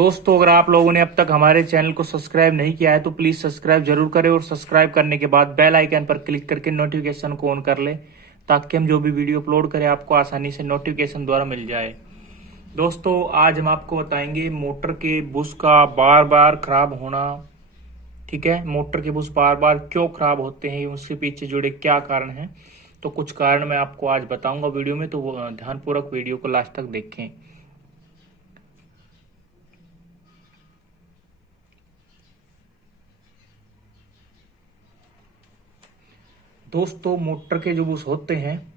दोस्तों, अगर आप लोगों ने अब तक हमारे चैनल को सब्सक्राइब नहीं किया है तो प्लीज सब्सक्राइब जरूर करें और सब्सक्राइब करने के बाद बेल आइकन पर क्लिक करके नोटिफिकेशन को ऑन कर ले ताकि हम जो भी वीडियो अपलोड करें आपको आसानी से नोटिफिकेशन द्वारा मिल जाए। दोस्तों, आज हम आपको बताएंगे मोटर के बुश का बार बार खराब होना। ठीक है, मोटर के बुश बार बार क्यों खराब होते हैं, उसके पीछे जुड़े क्या कारण हैं। तो कुछ कारण मैं आपको आज बताऊंगा वीडियो में, तो ध्यानपूर्वक वीडियो को लास्ट तक देखें। दोस्तों, मोटर के जो बुश होते हैं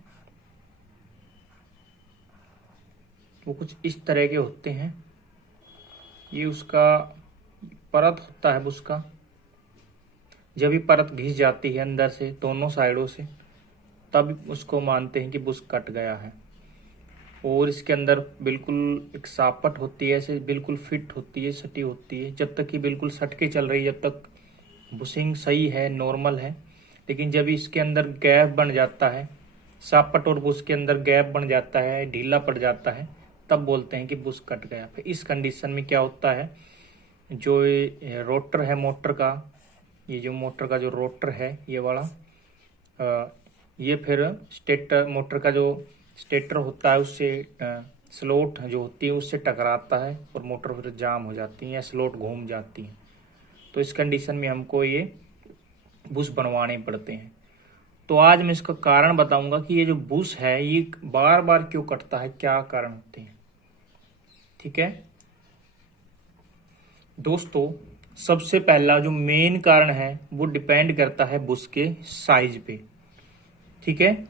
वो कुछ इस तरह के होते हैं। ये उसका परत होता है बुश का। जब भी परत घिस जाती है अंदर से दोनों साइडों से, तब उसको मानते हैं कि बुश कट गया है। और इसके अंदर बिल्कुल एक सापट होती है, ऐसे बिल्कुल फिट होती है, सटी होती है। जब तक कि बिल्कुल सट के चल रही है जब तक बुशिंग सही है, नॉर्मल है। लेकिन जब इसके अंदर गैप बन जाता है, सापट और बुश के अंदर गैप बन जाता है, ढीला पड़ जाता है, तब बोलते हैं कि बुश कट गया। फिर इस कंडीशन में क्या होता है, जो रोटर है मोटर का, ये जो मोटर का जो रोटर है ये वाला, ये फिर स्टेटर, मोटर का जो स्टेटर होता है उससे स्लोट जो होती है उससे टकराता है और मोटर फिर जाम हो जाती है या स्लोट घूम जाती है। तो इस कंडीशन में हमको ये बुश बनवाने पड़ते हैं। तो आज मैं इसका कारण बताऊंगा कि ये जो बुश है ये बार बार क्यों कटता है, क्या कारण होते हैं। ठीक है दोस्तों, सबसे पहला जो मेन कारण है वो डिपेंड करता है बुश के साइज पे। ठीक है,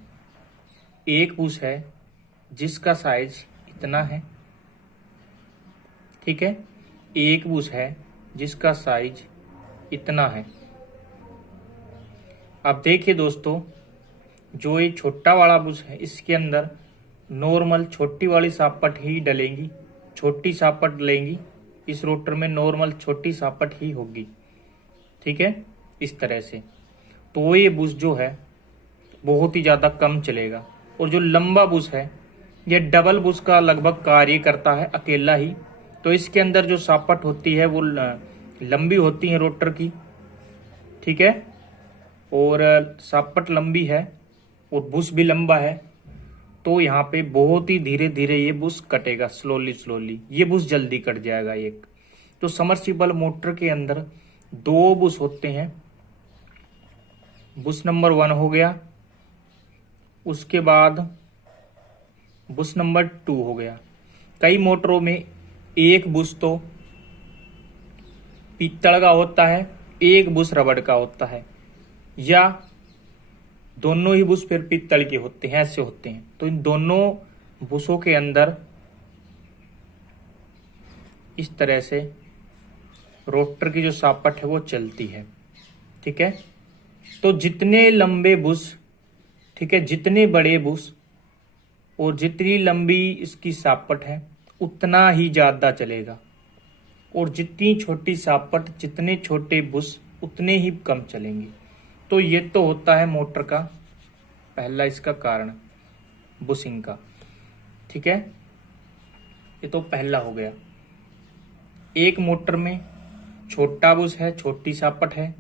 एक बुश है जिसका साइज इतना है। ठीक है, एक बुश है जिसका साइज इतना है। अब देखिए दोस्तों, जो ये छोटा वाला बुश है इसके अंदर नॉर्मल छोटी वाली सापट ही डलेंगी, छोटी सापट डलेंगी। इस रोटर में नॉर्मल छोटी सापट ही होगी। ठीक है, इस तरह से। तो ये बुश जो है बहुत ही ज़्यादा कम चलेगा। और जो लंबा बुश है ये डबल बुश का लगभग कार्य करता है अकेला ही। तो इसके अंदर जो सापट होती है वो लंबी होती है रोटर की। ठीक है, और सापट लंबी है और बुश भी लंबा है। तो यहाँ पे बहुत ही धीरे धीरे ये बुश कटेगा, स्लोली स्लोली ये बुश जल्दी कट जाएगा। एक तो समरसीबल मोटर के अंदर दो बुश होते हैं। बुश नंबर 1 हो गया, उसके बाद बुश नंबर 2 हो गया। कई मोटरों में एक बुश तो पीतल का होता है, एक बुश रबड़ का होता है, या दोनों ही बुश फिर पीतल के होते हैं, ऐसे होते हैं। तो इन दोनों बुशों के अंदर इस तरह से रोटर की जो सापट है वो चलती है। ठीक है, तो जितने लंबे बुश, ठीक है, जितने बड़े बुश और जितनी लंबी इसकी सापट है उतना ही ज्यादा चलेगा। और जितनी छोटी सापट, जितने छोटे बुश उतने ही कम चलेंगे। तो ये तो होता है मोटर का पहला इसका कारण, बुशिंग का। ठीक है, ये तो पहला हो गया। एक मोटर में छोटा बुश है, छोटी सापट है,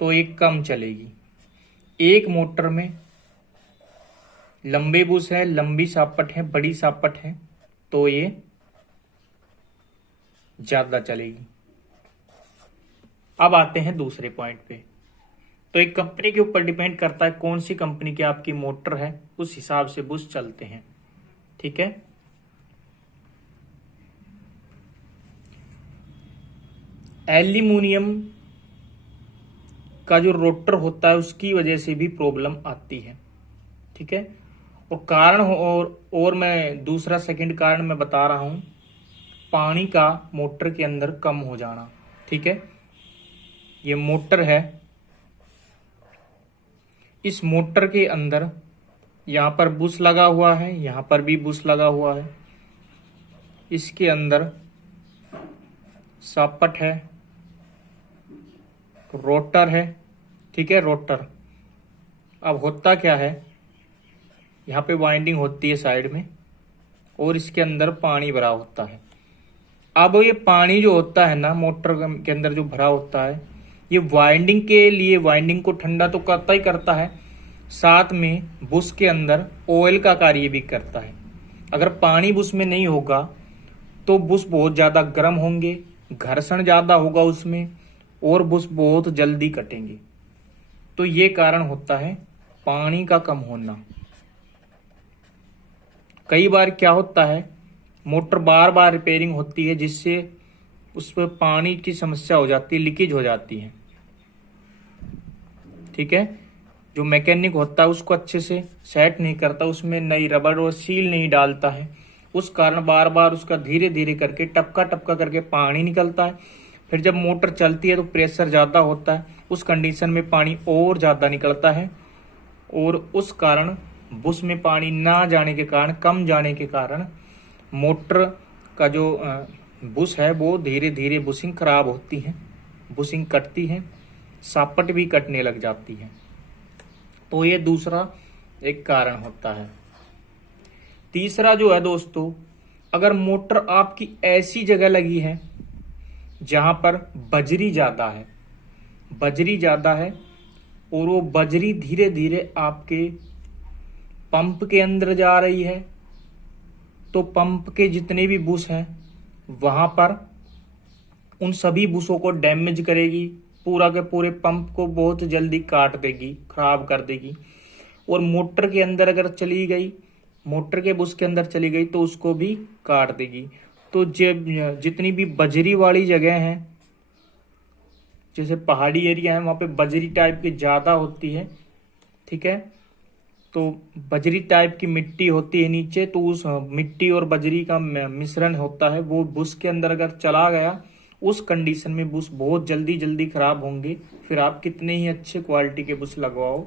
तो ये कम चलेगी। एक मोटर में लंबे बुश है, लंबी सापट है, बड़ी सापट है, तो ये ज्यादा चलेगी। अब आते हैं दूसरे पॉइंट पे। तो एक कंपनी के ऊपर डिपेंड करता है कौन सी कंपनी की आपकी मोटर है, उस हिसाब से बुश चलते हैं। ठीक है, एल्यूमिनियम का जो रोटर होता है उसकी वजह से भी प्रॉब्लम आती है। ठीक है, और कारण और मैं दूसरा सेकंड कारण मैं बता रहा हूं, पानी का मोटर के अंदर कम हो जाना। ठीक है, ये मोटर है, इस मोटर के अंदर यहां पर बुश लगा हुआ है, यहां पर भी बुश लगा हुआ है, इसके अंदर सापट है, रोटर है। ठीक है, रोटर। अब होता क्या है, यहाँ पे वाइंडिंग होती है साइड में और इसके अंदर पानी भरा होता है। अब ये पानी जो होता है ना मोटर के अंदर जो भरा होता है, ये वाइंडिंग के लिए वाइंडिंग को ठंडा तो करता ही करता है, साथ में बुश के अंदर ऑयल का कार्य भी करता है। अगर पानी बुश में नहीं होगा तो बुश बहुत ज्यादा गर्म होंगे, घर्षण ज्यादा होगा उसमें, और बुश बहुत जल्दी कटेंगे। तो ये कारण होता है पानी का कम होना। कई बार क्या होता है, मोटर बार बार रिपेयरिंग होती है जिससे उस पर पानी की समस्या हो जाती है, लीकेज हो जाती है। ठीक है, जो मैकेनिक होता है उसको अच्छे से सेट नहीं करता, उसमें नई रबर और सील नहीं डालता है, उस कारण बार बार उसका धीरे धीरे करके टपका टपका करके पानी निकलता है। फिर जब मोटर चलती है तो प्रेशर ज़्यादा होता है, उस कंडीशन में पानी और ज़्यादा निकलता है, और उस कारण बुश में पानी ना जाने के कारण, कम जाने के कारण मोटर का जो बुश है वो धीरे धीरे बुशिंग खराब होती है, बुशिंग कटती है, सापट भी कटने लग जाती है। तो ये दूसरा एक कारण होता है। तीसरा जो है दोस्तों, अगर मोटर आपकी ऐसी जगह लगी है जहां पर बजरी ज्यादा है, बजरी ज्यादा है, और वो बजरी धीरे धीरे आपके पंप के अंदर जा रही है, तो पंप के जितने भी बुश हैं वहां पर उन सभी बुशों को डैमेज करेगी, पूरा के पूरे पंप को बहुत जल्दी काट देगी, खराब कर देगी। और मोटर के अंदर अगर चली गई, मोटर के बुश के अंदर चली गई तो उसको भी काट देगी। तो जितनी भी बजरी वाली जगह है, जैसे पहाड़ी एरिया है, वहां पे बजरी टाइप की ज्यादा होती है। ठीक है, तो बजरी टाइप की मिट्टी होती है नीचे, तो उस मिट्टी और बजरी का मिश्रण होता है, वो बुश के अंदर अगर चला गया, उस कंडीशन में बुश बहुत जल्दी जल्दी खराब होंगे। फिर आप कितने ही अच्छे क्वालिटी के बुश लगवाओ,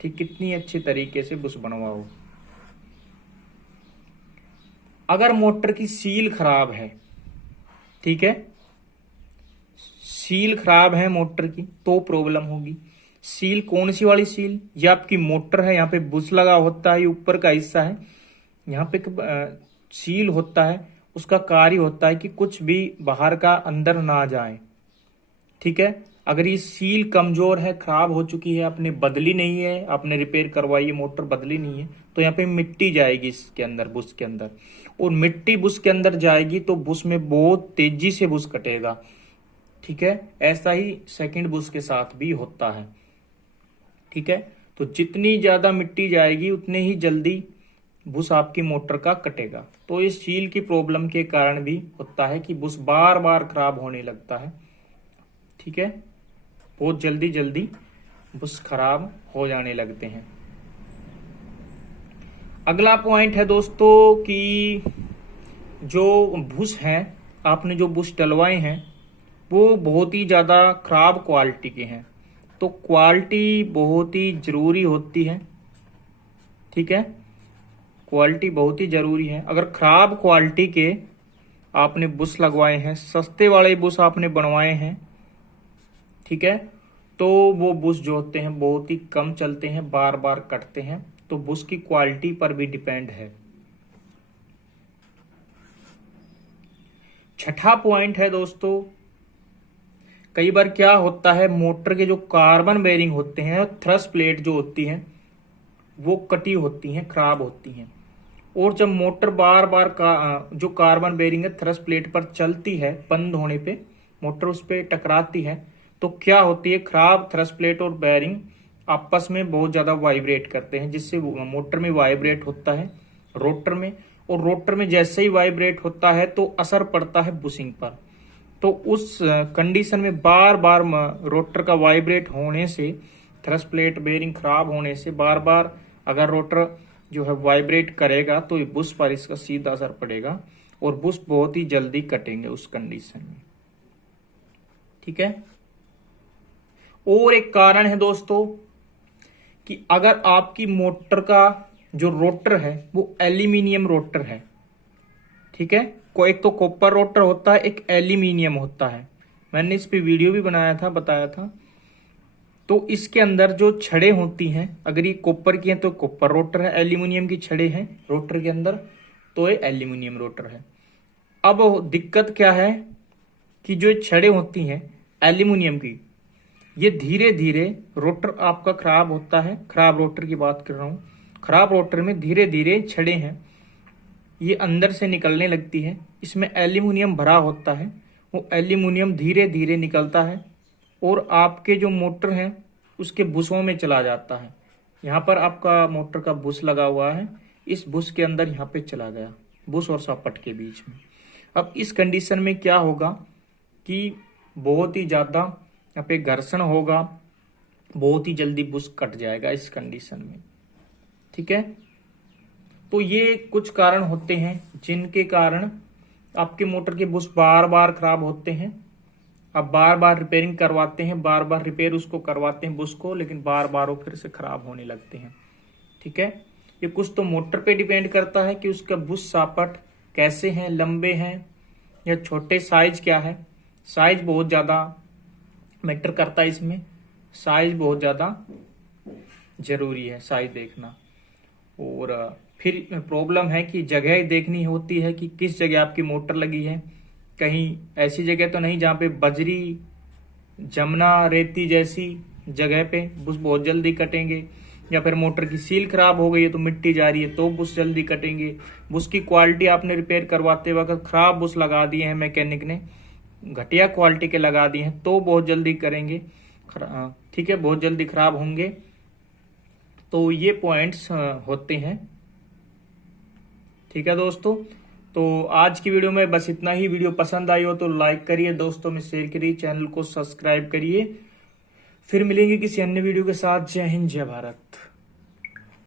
ठीक, कितनी अच्छे तरीके से बुश बनवाओ, अगर मोटर की सील खराब है, ठीक है, सील खराब है मोटर की तो प्रॉब्लम होगी। सील कौन सी वाली सील? ये आपकी मोटर है, यहाँ पे बुश लगा होता है, ये ऊपर का हिस्सा है, यहाँ पे सील होता है, उसका कार्य होता है कि कुछ भी बाहर का अंदर ना जाए। ठीक है, अगर ये सील कमजोर है, खराब हो चुकी है, आपने बदली नहीं है, आपने रिपेयर करवाई है, मोटर बदली नहीं है, तो यहाँ पे मिट्टी जाएगी इसके अंदर, बुश के अंदर, और मिट्टी बुश के अंदर जाएगी तो बुश में बहुत तेजी से बुश कटेगा। ठीक है, ऐसा ही सेकंड बुश के साथ भी होता है। ठीक है, तो जितनी ज्यादा मिट्टी जाएगी उतने ही जल्दी बुश आपकी मोटर का कटेगा। तो इस सील की प्रॉब्लम के कारण भी होता है कि बुश बार बार खराब होने लगता है। ठीक है, बहुत जल्दी जल्दी बुश खराब हो जाने लगते हैं। अगला पॉइंट है दोस्तों कि जो बुश हैं, आपने जो बुश डलवाए हैं वो बहुत ही ज़्यादा खराब क्वालिटी के हैं, तो क्वालिटी बहुत ही ज़रूरी होती है। ठीक है, क्वालिटी बहुत ही ज़रूरी है। अगर खराब क्वालिटी के आपने बुश लगवाए हैं, सस्ते वाले बुश आपने बनवाए हैं, ठीक है, तो वो बुश जो होते हैं बहुत ही कम चलते हैं, बार बार कटते हैं, तो बुश की क्वालिटी पर भी डिपेंड है। छठा पॉइंट है दोस्तों, कई बार क्या होता है, मोटर के जो कार्बन बेरिंग होते हैं, थ्रस्ट प्लेट जो होती हैं वो कटी होती हैं, खराब होती हैं, और जब मोटर बार बार जो कार्बन बेरिंग है थ्रस्ट प्लेट पर चलती है, बंद होने पे मोटर उस पर टकराती है, तो क्या होती है, खराब थ्रस्ट प्लेट और बेरिंग आपस में बहुत ज्यादा वाइब्रेट करते हैं, जिससे मोटर में वाइब्रेट होता है रोटर में, और रोटर में जैसे ही वाइब्रेट होता है तो असर पड़ता है बुशिंग पर। तो उस कंडीशन में बार बार रोटर का वाइब्रेट होने से, थ्रस्ट प्लेट बेरिंग खराब होने से बार बार अगर रोटर जो है वाइब्रेट करेगा तो बुश पर इसका सीधा असर पड़ेगा, और बुश बहुत ही जल्दी कटेंगे उस कंडीशन में। ठीक है, और एक कारण है दोस्तों कि अगर आपकी मोटर का जो रोटर है वो एल्यूमिनियम रोटर है, ठीक है, एक तो कॉपर रोटर होता है, एक एल्यूमिनियम होता है, मैंने इस पे वीडियो भी बनाया था, बताया था। तो इसके अंदर जो छड़ें होती हैं, अगर ये कॉपर की हैं तो कॉपर रोटर है, एल्यूमिनियम की छड़ें हैं रोटर के अंदर तो ये एल्यूमिनियम रोटर है। अब दिक्कत क्या है कि जो छड़ें होती हैं एल्यूमिनियम की, ये धीरे धीरे रोटर आपका खराब होता है, खराब रोटर की बात कर रहा हूँ, खराब रोटर में धीरे धीरे छड़ें हैं ये अंदर से निकलने लगती है। इसमें एल्यूमिनियम भरा होता है, वो एल्यूमिनियम धीरे धीरे निकलता है और आपके जो मोटर हैं उसके बुशों में चला जाता है। यहाँ पर आपका मोटर का बुश लगा हुआ है, इस बुश के अंदर यहाँ पे चला गया, बुश और सॉकेट के बीच में। अब इस कंडीशन में क्या होगा कि बहुत ही ज़्यादा यहाँ पे घर्षण होगा, बहुत ही जल्दी बुश कट जाएगा इस कंडीशन में। ठीक है, तो ये कुछ कारण होते हैं जिनके कारण आपके मोटर के बुश बार बार खराब होते हैं। अब बार बार रिपेयरिंग करवाते हैं, बार बार रिपेयर उसको करवाते हैं बुश को, लेकिन बार बार वो फिर से खराब होने लगते हैं। ठीक है, ये कुछ तो मोटर पे डिपेंड करता है कि उसका बुश सॉकेट कैसे हैं, लंबे हैं या छोटे, साइज क्या है। साइज बहुत ज़्यादा मैटर करता है इसमें, साइज बहुत ज़्यादा जरूरी है, साइज देखना। और फिर प्रॉब्लम है कि जगह देखनी होती है कि किस जगह आपकी मोटर लगी है। कहीं ऐसी जगह तो नहीं जहाँ पे बजरी, जमुना, रेती जैसी जगह पे बुश बहुत जल्दी कटेंगे, या फिर मोटर की सील खराब हो गई है तो मिट्टी जा रही है तो बुश जल्दी कटेंगे। बुश की क्वालिटी आपने रिपेयर करवाते वक्त खराब बुश लगा दिए हैं, मैकेनिक ने घटिया क्वालिटी के लगा दिए हैं तो बहुत जल्दी करेंगे, ठीक है, बहुत जल्दी खराब होंगे। तो ये पॉइंट्स होते हैं। ठीक है दोस्तों, तो आज की वीडियो में बस इतना ही। वीडियो पसंद आई हो तो लाइक करिए, दोस्तों में शेयर करिए, चैनल को सब्सक्राइब करिए। फिर मिलेंगे किसी अन्य वीडियो के साथ। जय हिंद, जय भारत।